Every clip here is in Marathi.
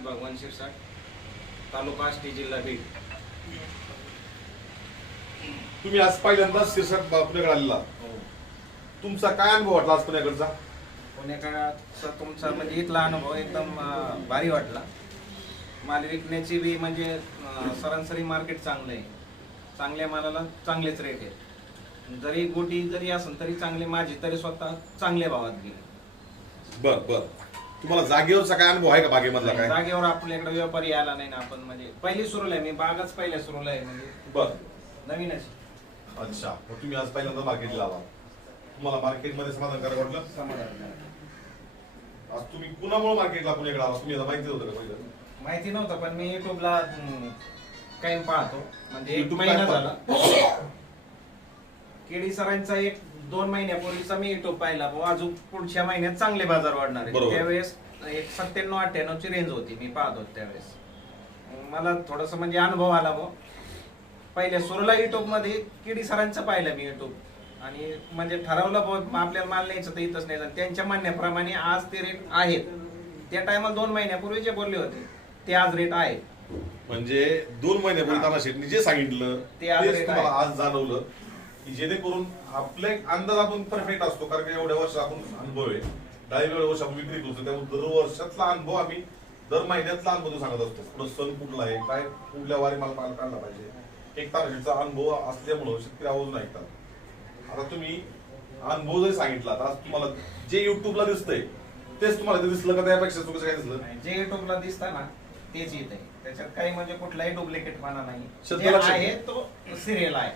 भगवान शिरसाट तालुका आष्टी जिल्हा बीड तुम्ही आज पहिल्यांदा शिरसाट पुण्याकडे आलेला. तुमचा काय अनुभव वाटला आज पुण्याकडचा? पुणेकरांचा तुमचा म्हणजे इथला अनुभव एकदम अं, भारी वाटला. माल विकण्याची बी म्हणजे अं, सरासरी मार्केट चांगलं आहे. चांगल्या मालाला चांगलेच रेट आहे जरी गोटी जरी असेल तरी चांगले माझी तरी स्वतः चांगल्या भावात गेली. बर बर. तुम्हाला जागेवरचा काय अनुभव आहे का बागेमधला काय? जागेवर आपल्याकडे व्यापारी आला नाही ना आपण म्हणजे पहिली सुरूला आहे मी बागच पहिल्या सुरूला आहे म्हणजे बर. नवीनच. अच्छा मग तुम्ही आज पहिल्यांदा मार्केटला आला. तुम्हाला मार्केटमध्ये समाधानकारक वाटलं? समाधान आज तुम्ही कुणामुळे मार्केटला पुण्याकडे आला? तुम्ही आता माहिती होतं का पहिलं? माहिती नव्हतं पण मी युट्यूबला कायम पाहतो. म्हणजे एक YouTube महिना झाला. केडी सरांचा एक दोन महिन्यापूर्वीचा मी युट्यूब पाहिला. अजून पुढच्या महिन्यात चांगले बाजार वाढणार आहे बरोबर. त्यावेळेस एक सत्त्याण्णव अठ्ठ्याण्णव ची रेंज होती मी पाहत होतो त्यावेळेस मला थोडस म्हणजे अनुभव आला बुवा पहिल्या सुरूला युट्यूबमध्ये केडी सरांचं पाहिलं मी युट्यूब आणि म्हणजे ठरवलं बुवा आपल्याला माल न्यायचं तर इथंच नाही त्यांच्या म्हणण्याप्रमाणे आज ते रेट आहेत. त्या टायमाला दोन महिन्यापूर्वी जे बोलले होते. ते आज रेट आहे म्हणजे दोन महिन्यापूर्वी जे सांगितलं ते आज तेच रेट तुम्हाला आहे. आज जाणवलं. की जेणेकरून आपले एक अंदाज आपण परफेक्ट असतो कारण का एवढ्या वर्ष आपण अनुभव आहे. दहा वेळ वर्ष आपण विक्री करतो त्यामुळे दरवर्षातला अनुभव आम्ही दर महिन्यातला अनुभव सांगत असतो. पुढे सण कुठला आहे काय कुठल्या वारी मला पाल काढला पाहिजे. एक तारखेचा अनुभव असल्यामुळं शेतकरी आवाजून ऐकतात आता तुम्ही अनुभव जरी सांगितला तर आज तुम्हाला जे युट्यूबला दिसतंय तेच तुम्हाला दिसलं का? त्यापेक्षा चुकीचं काय दिसलं? जे युट्यूबला दिसतं ना तेच येत आहे त्याच्यात काही म्हणजे कुठलाही डुप्लिकेट पाना नाही. जे आहे तो सिरियल आहे.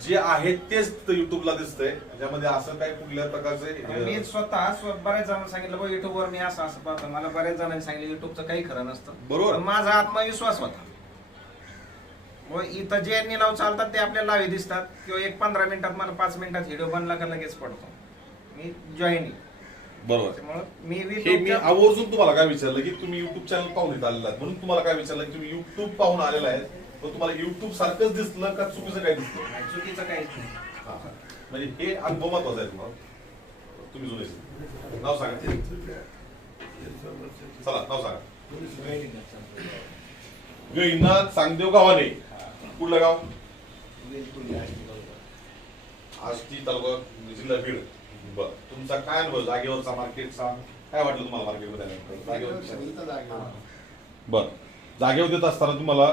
जे आहे तेच युट्यूबला दिसतंय. त्यामध्ये असं काही कुठल्या मी प्रकारचे स्वतः स्व- बऱ्याच जणांना सांगितलं बघ युट्यूबवर मी असं असं पाहतो. मला बऱ्याच जणांनी सांगितलं युट्यूबचं काही खरं नसतं. बरोबर. पण माझा आत्मविश्वास होता. व इथं जे निलाव चालतात ते आपल्याला लावे दिसतात. किंवा एक पंधरा मिनिटात मला पाच मिनिटात व्हिडिओ बनला का लगेच पडतो. मी जॉईन बरोबर. त्यामुळं मी हे मी YouTube आवर्जून तुम्हाला काय विचारलं की तुम्ही युट्यूब चॅनल पाहून इथं आलेला आहात? म्हणून तुम्हाला काय विचारलं की तुम्ही युट्यूब पाहून आलेला आहे? पण तुम्हाला युट्यूब सारखंच दिसलं का चुकीचं काय दिसलं? नाही, चुकीचं काहीच नाही. हा. म्हणजे हे अनुभव महत्त्वाचा आहे तुम्हाला तुम्ही जुने नाव सांगा. चला नाव सांगा. गैनाथ चांगदेव गावाने. कुठलं गाव? आष्टी तालुका जिल्हा बीड. बर. तुमचा काय अनुभव? जागेवरचा मार्केटचा? काय वाटलं तुम्हाला मार्केटमध्ये? आल्यानंतर जागेवर बर. जागेवर देत असताना तुम्हाला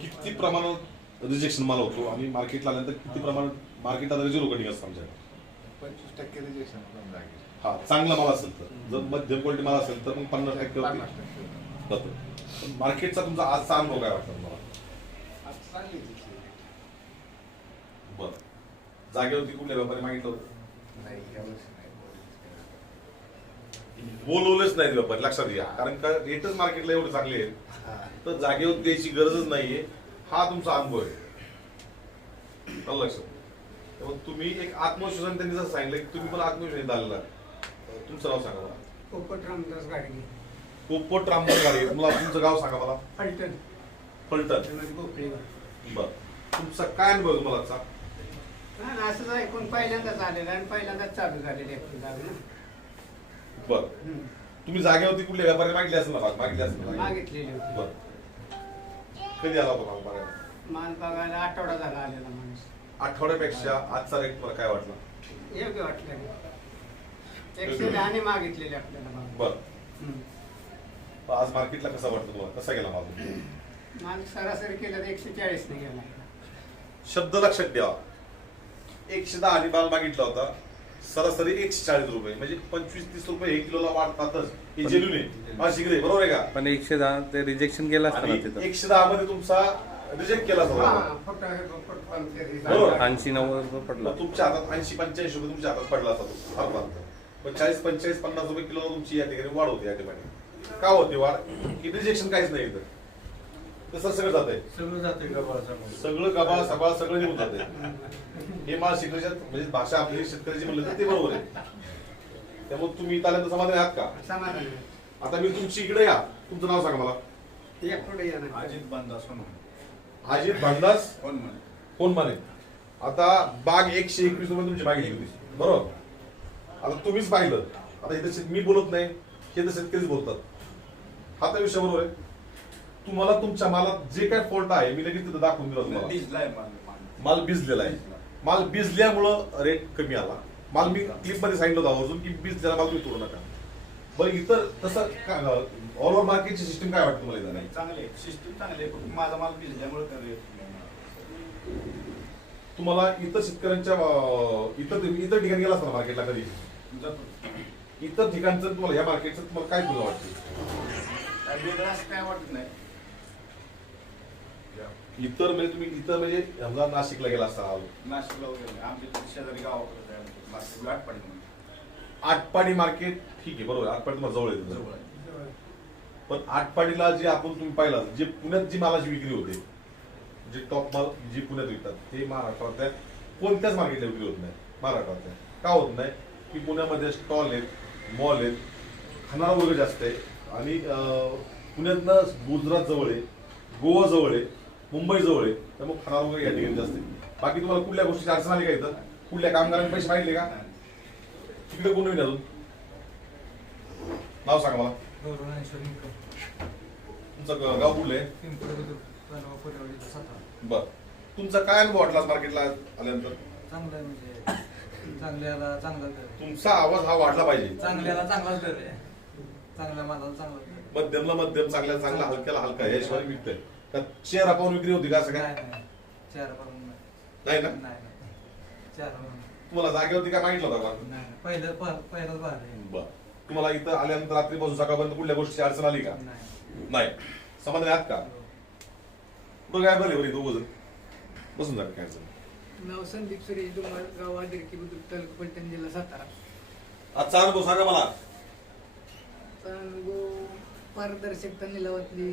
किती प्रमाणात रिजेक्शन माल होतो आणि मार्केटला आल्यानंतर किती प्रमाणात मार्केटला झिरो कटिंग असतं आमच्याकडे पंचवीस टक्के रिजेक्शन पण लागेल हा चांगला माल असेल तर जर मध्यम क्वालिटी माल असेल तर मग पन्नास टक्के पन्नास होते. टक्के. जातं. पण मार्केटचा तुमचा आजचा अनुभव काय वाटतं तुम्हाला आज चांगली तिथली. बरं जागेवरती कुठल्या व्यापारी मागितलं होतं नाही यावर्षी नाही बोलवलेच नाही व्यापारी लक्षात घ्या. कारण का रेटच मार्केटला एवढे चांगले आहेत. तर जागेवर द्यायची गरजच नाहीये. हा तुमचा अनुभव आहे. लक्षात तुम्ही एक आत्मविश्वासाने त्यांनी जसं सांगितलं की तुम्ही पण आत्मविश्वासाने आलेला तुमचं नाव सांगा मला. पोपट रामदास गाडगे. पोपट रामदास गाडगे. मला तुमचं गाव सांगा मला. फलटण. फलटण. बर. तुमचा काय अनुभव आहे तुम्हाला असंच ऐकून पहिल्यांदाच आलेलं आणि पहिल्यांदाच चालू झालेली आहे बर. तुम्ही जागेवरती कुठल्या व्यापारी मागितले असेल ना मागितले असेल ना? मागितलेली होती. बर कधी आला होता माल बघायला माल बघायला आठवडा झाला आलेला माणूस. आठवड्यापेक्षा आजचा रेट तुम्हाला काय वाटला? योग्य वाटलं एकशे दहाने मागितलेली आपल्याला माल. बर. हम्म. आज मार्केटला कसा वाटतं तुम्हाला? कसा गेला माल माल सरासरी केलं तर एकशे चाळीसने गेला. शब्द लक्षात ठेवा. एकशे दहा आणि माल मागितला होता. सरासरी एकशे चाळीस रुपये म्हणजे पंचवीस तीस रुपये एक किलोला वाढतातच हे जेलून आहे. बरोबर आहे का? पण एकशे दहा ते रिजेक्शन केलं आणि तिथं. एकशे दहा मध्ये तुमचा रिजेक्ट केला हा, हे बरोबर. ऐंशी नव्वद रुपये पडला. मग तुमच्या हातात ऐंशी पंच्याऐंशी रुपये तुमच्या हातात पडला असता तो अर्थात पण चाळीस पंचेचाळीस पन्नास रुपये किलो तुमची या ठिकाणी वाढ होते या ठिकाणी. का होते वाढ? की रिजेक्शन काहीच नाही इथं. तसं सगळं जात आहे सगळं जाते गबाळचा सगळं. गबाळ सबाळ सगळं निघून जाते हे माल शिकण्याच्या म्हणजे भाषा आपली शेतकऱ्याची म्हणलं तर ते बरोबर आहे. त्यामुळे तुम्ही इथं आल्यानंतर समाधानी आहात का? समाधान. आहे. आता मी तुमची इकडे या. तुमचं नाव सांगा मला. अजित बांधास म्हणून. अजित भांडास कोण म्हणे? कोण माने आता बाग एकशे एकवीस रुपये तुमची मागितली होती. बरोबर? आता तुम्हीच पाहिलं. आता इथं मी बोलत नाही. हे तर शेतकरीच बोलतात. हा तर विषय बरोबर आहे. तुम्हाला तुमच्या मालात जे काय फॉल्ट आहे मी लगेच तिथं दाखवून दिलं तुम्हाला. भिजलाय माल माल. भिजलेला आहे. माल भिजल्यामुळं रेट कमी आला. माल मी क्लिपमध्ये सांगितलं होतं आवर्जून की भिजलेला माल तुम्ही तोडू नका. बरं इतर तसं ऑल ओव्हर मार्केटची सिस्टीम काय वाटतं तुम्हाला? नाही. चांगले सिस्टीम चांगली माझा माल भिजल्यामुळे तुम्हाला इतर शेतकऱ्यांच्या इतर इतर ठिकाणी गेला असता मार्केटला कधी. इतर ठिकाणचं तुम्हाला या मार्केटचं तुम्हाला काय तुला वाटतं? काय वेगळं असं काय वाटत नाही. इतर म्हणजे तुम्ही इतर म्हणजे समजा नाशिकला गेला असता नाशिकला वगैरे आमच्या इथे शेजारी गावाकडे आहे आमचं. नाशिक आटपाडी म्हणून. आटपाडी मार्केट ठीक आहे बरोबर. आहे. आटपाडी तुम्हाला जवळ येतं जवळ आहे. पण आटपाडीला जे आपण तुम्ही पाहिलं जे पुण्यात जी मालाची विक्री होते जे टॉप माल जी पुण्यात विकतात ते महाराष्ट्रातल्या कोणत्याच मार्केटला विक्री होत नाही. महाराष्ट्रातल्या. का होत नाही? की पुण्यामध्ये स्टॉल आहेत मॉल आहेत खाणारा वर्ग जास्त आहे. आणि अं, पुण्यातनं गुजरात जवळ आहे गोवा जवळ आहे. मुंबई जवळ आहे त्यामुळे खाणारा वर्ग या ठिकाणी जास्त आहे. बाकी तुम्हाला कुठल्या गोष्टीची अडचण आली का इथं? कुठल्या कामगारांनी पैसे मागितले का? तिकडे कोण नवीन अजून? नाव सांगा मला. तुमचं ग- गाव कुठलं आहे? बर. तुमचा काय अनुभव वाटला मार्केटला आल्यानंतर? चांगलं आहे म्हणजे. चांगल्याला चांगला दर. तुमचा आवाज हा वाढला पाहिजे. चांगल्याला चांगला दर आहे. चांगल्या मालाला चांगला दर आहे. मध्यमला मध्यम चांगल्या चांगला हलक्याला हलका याशिवाय विकतोय का चेहरा पाहून विक्री होती का असं काय? चार नाही. ना नाही. नाही. चारपासून तुम्हाला जागेवरती काय मागितलं होतं का? नाही. पहिलं प- पहिलाच भार आहे. बर. तुम्हाला इथं आल्यानंतर रात्रीपासून सकाळपर्यंत कुठल्या गोष्टीची अडचण आली का? नाही. नाही. समाधान आहात का? बरं काय बरे बरे दोघ जण? बसून जा काय नाव संदीप सुरेश डोंगर गाव आदिरकी बुद्रुक तालुका पलटण जिल्हा सातारा. आजचा अनुभव सांगा मला. चा अनुभव पारदर्शकता निलावातली.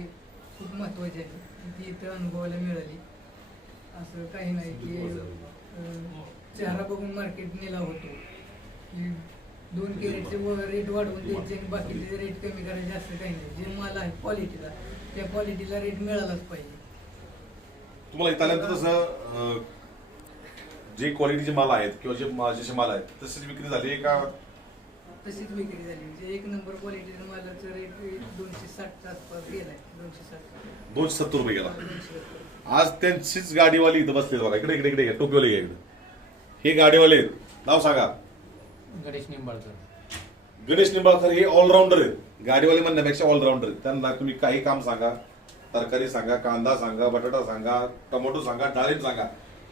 खूप महत्वाची आहे. ती इथं अनुभवायला मिळाली. असं काही नाही की चेहरा बघून मार्केट नेला होतो की दोन कॅरेटचे रेट वाढवून द्यायचे आणि बाकीचे रेट कमी करायचे असं काही नाही. जे माल आहे क्वालिटीला त्या क्वालिटीला रेट मिळालाच पाहिजे. तुम्हाला इथं आल्यानंतर तसं जे क्वालिटीचे माल आहेत किंवा जे जसे माल आहेत तसेच विक्री झाली का? तशीच विक्री झाली. म्हणजे एक नंबर क्वालिटीचं मालाचं रेट दोनशे साठच्या आसपास गेलाय. दोनशे साठ. दोनशे सत्तर रुपये गेला. आज त्यांचीच गाडीवाली इथं बसले बघा. इकडे इकडे इकडे टोपीवाले घ्या इकडे. हे गाडीवाले आहेत. नाव सांगा. गणेश निंबाळकर. गणेश निंबाळकर हे ऑलराऊंडर आहेत. गाडीवाले म्हणण्यापेक्षा ऑलराऊंडर आहेत. त्यांना तुम्ही काही काम सांगा. तरकारी सांगा कांदा सांगा बटाटा सांगा टोमॅटो सांगा डाळिंब सांगा.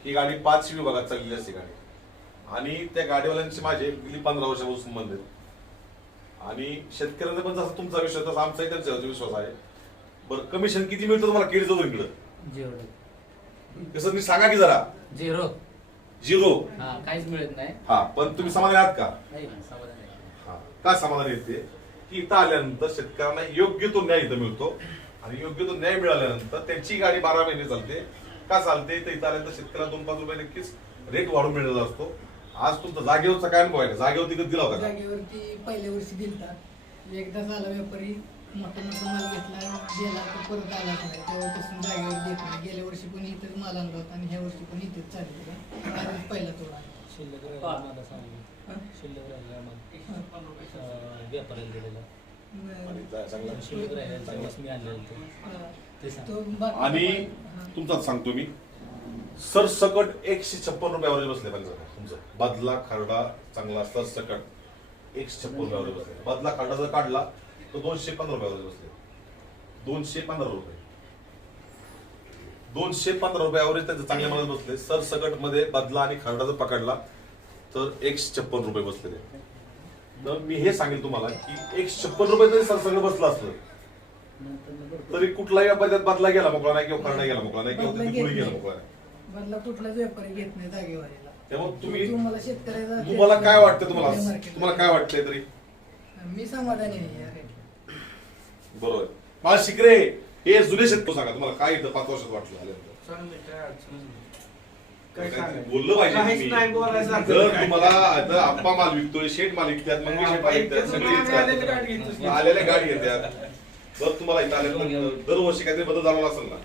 ही गाडी पाच विभागात चाललेली असते गाडी. आणि त्या गाडीवाल्यांची माझे गेली पंधरा वर्षापासून संबंध आहेत. आणि शेतकऱ्यांचा पण जसा तुमचा विश्वास तसा आमचाही त्यांचा विश्वास आहे. बरं कमिशन किती मिळतं तुम्हाला? केळी जवळ इकडं झिरो. कसं मी सांगा की जरा. झिरो. झिरो. हा काहीच मिळत नाही. हा पण तुम्ही समाधानी आहात का? नाही समाधान आहे. हा. का समाधान येते की इथं आल्यानंतर शेतकऱ्यांना योग्य तो न्याय इथं मिळतो. आणि योग्य तो न्याय मिळाल्यानंतर त्यांची गाडी बारा महिने चालते. का चालते? तर इथं आल्यानंतर शेतकऱ्याला दोन पाच रुपये नक्कीच रेट वाढून मिळालेला असतो. आज तुमचा जागेवरचा काय अनुभव आहे का? जागेवरती कधी दिला होता का? जागेवरती पहिल्या वर्षी दिलता एकदाच आला व्यापारी मोठा मोठा माल घेतला गेला तर परत आला नाही तेव्हापासून जागेवर देत नाही. गेल्या वर्षी पण इथंच माल आणला होता आणि ह्या वर्षी पण इथेच चालू आजच पहिला तोडा शिल्लक राहिलेला माल. शिल्लक राहिलेला माल अं, व्यापाऱ्याला दिलेला. आणि जा- चांगला शिल्लक राहिलेला मी आणलेला तो ते सांग. तो बाकी- आणि हा. तुमचाच सांगतो मी. सरसकट एकशे छप्पन रुपयावर बसले पाहिजे तुमचं. बदला खरडा चांगला सरसकट एकशे छप्पन रुपयावर बसले. बदला खरडा जर काढला तर दोनशे पंधरा रुपयावर बसले. दोनशे पंधरा रुपये. दोनशे पंधरा रुपये ॲव्हरेज त्यांचं चांगल्या मनात बसले. सरसकटमध्ये बदला आणि खरडा जर पकडला तर एकशे छप्पन रुपये बसलेले. तर मी हे सांगेल तुम्हाला की एकशे छप्पन रुपये जरी सरसकट बसलं असलं तरी कुठलाही त्यात बदला गेला मोकळा नाही किंवा खरडा गेला मोकळा नाही किंवा गेला. मोकळा नाही. बदला कुठलाच व्यापारी घेत नाही जागेवारीला त्यामुळे तुम्ही तुम्हाला शेतकऱ्याचा तुम्हाला काय वाटतं तुम्हाला तुम्हाला काय वाटतंय तरी मी समाधानी आहे या रेटला बरोबर मला शिकरे हे जुने शेतकरी सांगा तुम्हाला काय इथं पाच वर्षात वाटलं आल्यानंतर चांगलं काय नाही. काय सांगायचं? बोललं पाहिजे काहीच तुम्ही. जर तुम्हाला आता आप्पा माल विकतोय शेट माल विकतात मंगेश शेट माल विकतात सगळे आम्ही आलेले विकतात. गाडी घेतोच. आलेल्या गाडी घेतात जर तुम्हाला इथं आल्यानंतर दरवर्षी काहीतरी बदल झाला असेल ना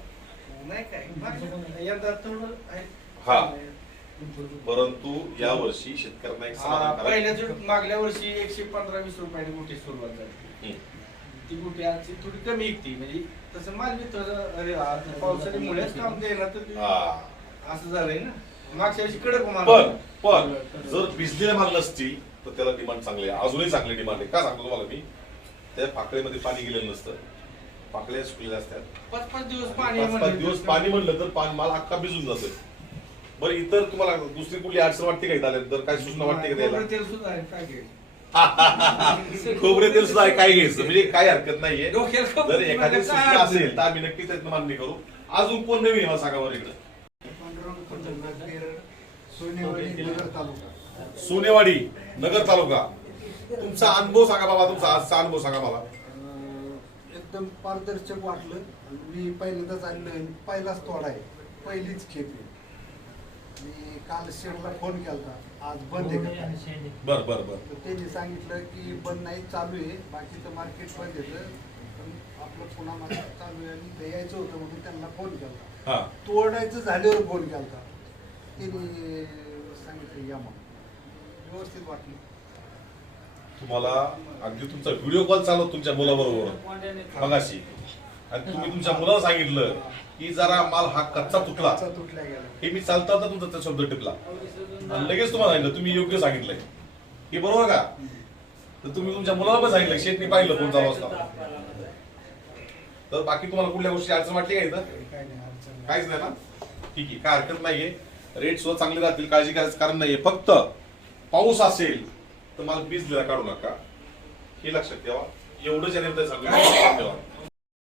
नाही काय? यंदा थोडं. हा. परंतु या वर्षी शेतकऱ्यांना एक हा, पहिल्या मागल्या वर्षी एकशे पंधरा वीस रुपयाने मोठी सुरुवात झाली. ती गुटी आजची थोडी कमी विकती. म्हणजे तसं माल बी थोडं अरे पावसाळ्यामुळेच काम द्यायला तर ते हा. असं झालंय ना. मागच्या वर्षी कडक माल पण होता. पण जर भिजलेले माल नसतील तर त्याला डिमांड चांगली आहे. अजूनही चांगली डिमांड आहे. का सांगतो तुम्हाला मी? त्या पाकळीमध्ये पाणी गेलेलं नसतं. पाकळ्या सुकलेल्या असतात. पाच पाच दिवस पाणी पाच पाच दिवस तर- पाणी म्हणलं तर पाणी माल अख्खा भिजून जातं बरं इतर तुम्हाला दुसरी कुठली अडचण वाटते का इथं आल्यानंतर काय सूचना वाटते का खोबरं त्याला तेल सुद्धा आहे, काय घ्यायचं? खोबरे तेल सुद्धा काय घ्यायचं? म्हणजे काय हरकत नाहीये. डोक्याला खोबरं जर एखादी म्हणजे काय सूचना अडचण? असेल तर आम्ही नक्कीच त्यातनं मान्य करू. अजून कोण नवीन आहे मला सांगा बरं इकडे? पांडुरंग खंडोबा, केरळ, सोनेवाडी नगर तालुका. सोनेवाडी नगर तालुका तुमचा अनुभव सांगा बाबा तुमचा आजचा अनुभव सांगा मला एकदम पारदर्शक वाटलं. मी पहिल्यांदाच आणलं पहिलाच तोडा आहे. पहिलीच खेप आहे. मी काल शेडला फोन केला आज बंद आहे का? काय? बर बर बर. तर त्यांनी सांगितलं की बंद नाही चालू आहे. बाकीचं मार्केट बंद येतं पण आपलं पुन्हा मार्केट चालू आहे आणि ते यायचं होतं म्हणून त्यांना फोन केला हा. तोडायचं झाल्यावर फोन केला त्यांनी सांगितलं या मग. व्यवस्थित वाटलं. तुम्हाला अगदी तुमचा व्हिडिओ कॉल चालू तुमच्या मुलाबरोबर. मगाशी. आणि तुम्ही तुमच्या मुलाला सांगितलं की जरा माल हा कच्चा तुटला. हे मी चालता चालता तुमचा शब्द टिपला. आणि लगेच तुम्हाला सांगितलं तुम्ही योग्य सांगितलंय. हे बरोबर का? तर तुम्ही तुमच्या मुलाला पण सांगितलं शेतनी पाहिलं फोन चालू असताना तर बाकी तुम्हाला कुठल्या गोष्टी अडचण वाटली काय. काहीच नाही ना? ठीक आहे काय हरकत नाहीये. रेट सुद्धा चांगले राहतील काळजी करायचं कारण नाहीये. फक्त पाऊस असेल तर मला वीज काढू नका. हे लक्षात ठेवा. एवढंच या निमित्ताने सांगतो धन्यवाद